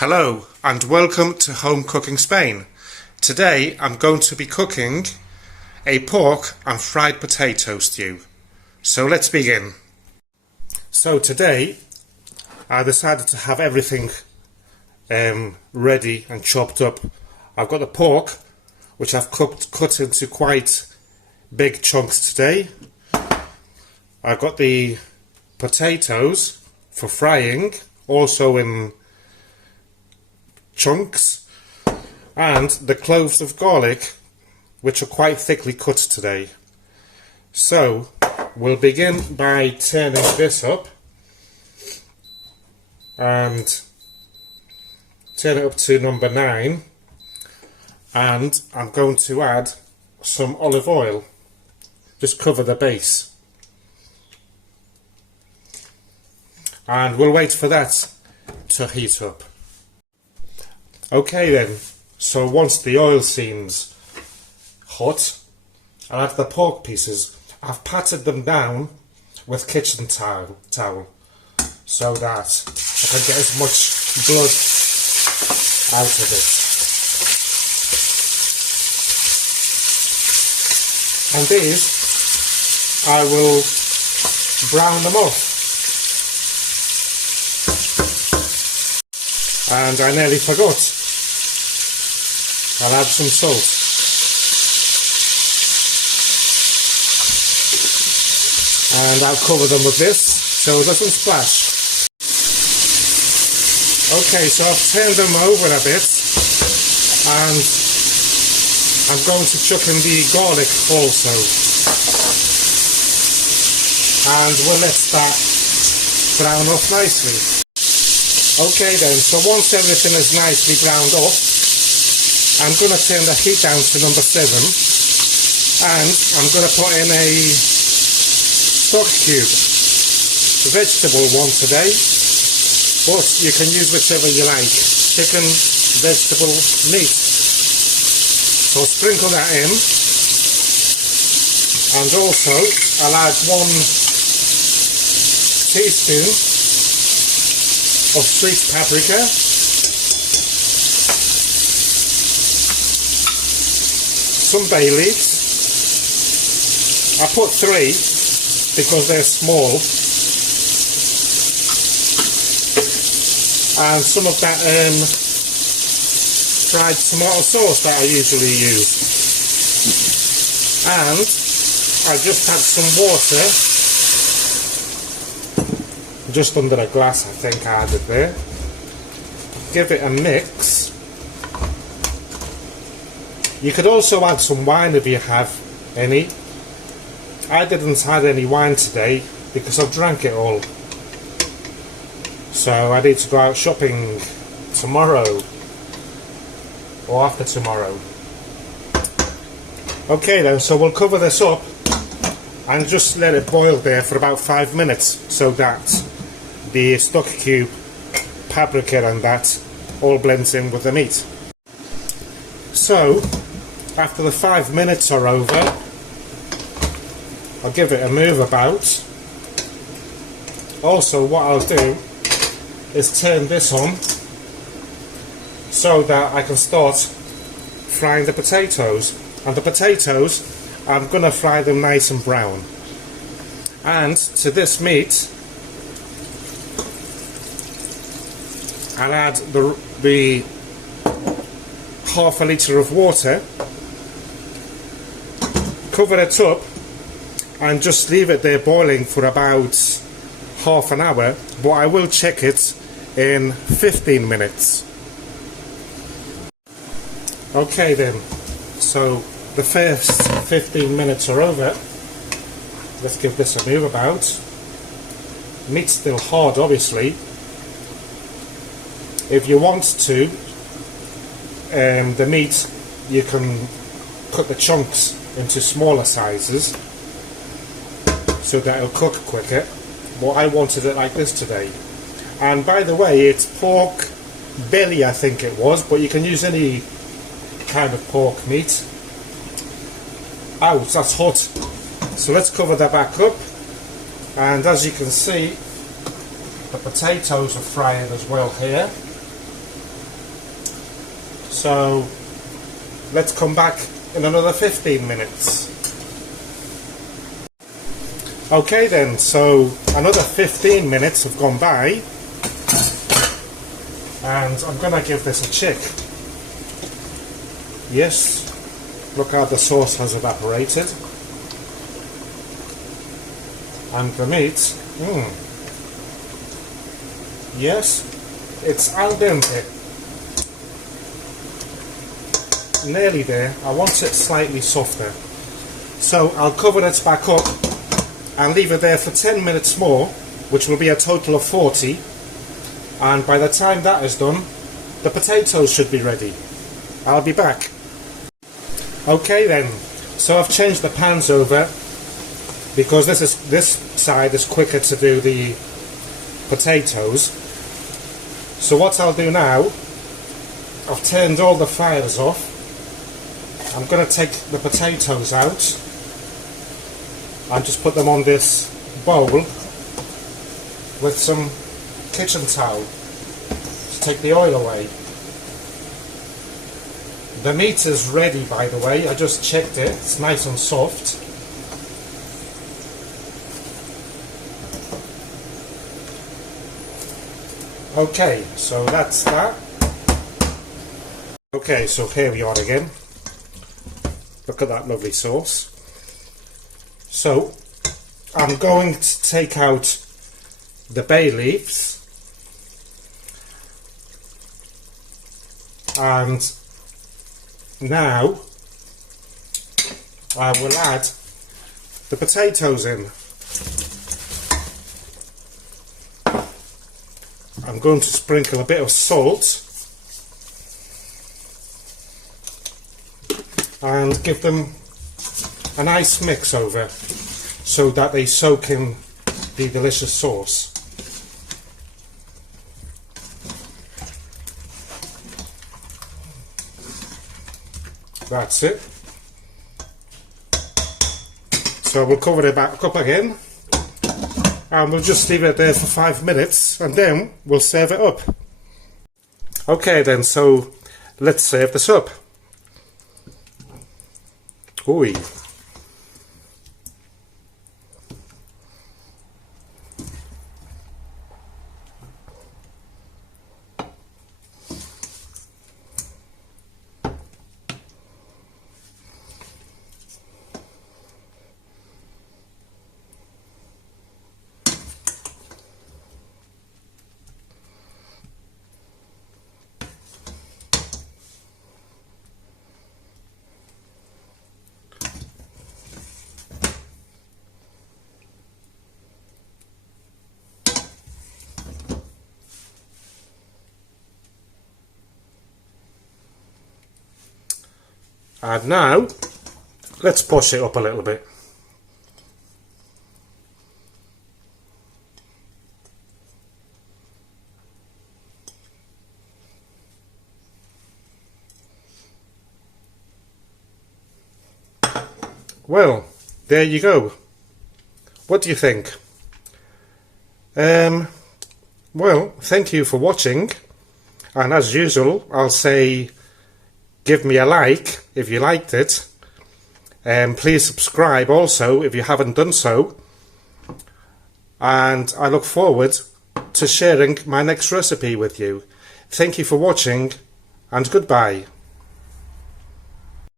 Hello and welcome to Home Cooking Spain. Today I'm going to be cooking a pork and fried potato stew. So let's begin. So today I decided to have everything ready and chopped up. I've got the pork, which I've cut into quite big chunks today. I've got the potatoes for frying, also in chunks, and the cloves of garlic, which are quite thickly cut today. So we'll begin by turning this up and turn it up to number 9, and I'm going to add some olive oil. Just cover the base and we'll wait for that to heat up. Okay then, so once the oil seems hot, I'll add the pork pieces. I've patted them down with kitchen towel so that I can get as much blood out of it. And these, I will brown them off. And I nearly forgot. I'll add some salt. And I'll cover them with this so it doesn't splash. Okay, so I've turned them over a bit and I'm going to chuck in the garlic also. And we'll let that brown off nicely. Okay then, so once everything is nicely browned up, I'm going to turn the heat down to number 7 and I'm going to put in a stock cube, a vegetable one today, but you can use whichever you like, chicken, vegetable, meat. So sprinkle that in, and also I'll add 1 teaspoon of sweet paprika, some bay leaves. I put 3 because they're small, and some of that fried tomato sauce that I usually use, and I just had some water just under a glass, I think I added there. Give it a mix. You could also add some wine if you have any. I didn't add any wine today because I've drank it all. So I need to go out shopping tomorrow or after tomorrow. Okay then, so we'll cover this up and just let it boil there for about 5 minutes so that the stock cube, paprika and that all blends in with the meat. So after the 5 minutes are over, I'll give it a move about. Also what I'll do is turn this on so that I can start frying the potatoes. And the potatoes, I'm going to fry them nice and brown. And to this meat I'll add the half a litre of water, cover it up and just leave it there boiling for about half an hour, but I will check it in 15 minutes. Okay then, so the first 15 minutes are over. Let's give this a move about. Meat's still hard obviously. If you want to, the meat, you can cut the chunks into smaller sizes so that it'll cook quicker, but I wanted it like this today. And by the way, it's pork belly I think it was, but you can use any kind of pork meat. Ouch, that's hot. So let's cover that back up, and as you can see, the potatoes are frying as well here. So let's come back in another 15 minutes. Okay then, so another 15 minutes have gone by, and I'm going to give this a check. Yes, look how the sauce has evaporated. And the meat, yes, it's al dente. Nearly there. I want it slightly softer. So I'll cover it back up and leave it there for 10 minutes more, which will be a total of 40. And by the time that is done, the potatoes should be ready. I'll be back. Okay then, so I've changed the pans over because this side is quicker to do the potatoes. So what I'll do now, I've turned all the fires off. I'm going to take the potatoes out and just put them on this bowl with some kitchen towel to take the oil away. The meat is ready, by the way. I just checked it. It's nice and soft. Okay, so that's that. Okay, so here we are again. Look at that lovely sauce. So I'm going to take out the bay leaves and now I will add the potatoes in. I'm going to sprinkle a bit of salt and give them a nice mix over so that they soak in the delicious sauce. That's it. So we'll cover it back up again and we'll just leave it there for 5 minutes and then we'll serve it up. Okay then, so let's serve this up. Ooh. And now, let's push it up a little bit. Well, there you go. What do you think? Well, thank you for watching. And as usual, I'll say give me a like if you liked it. Please subscribe also if you haven't done so. And I look forward to sharing my next recipe with you. Thank you for watching and goodbye.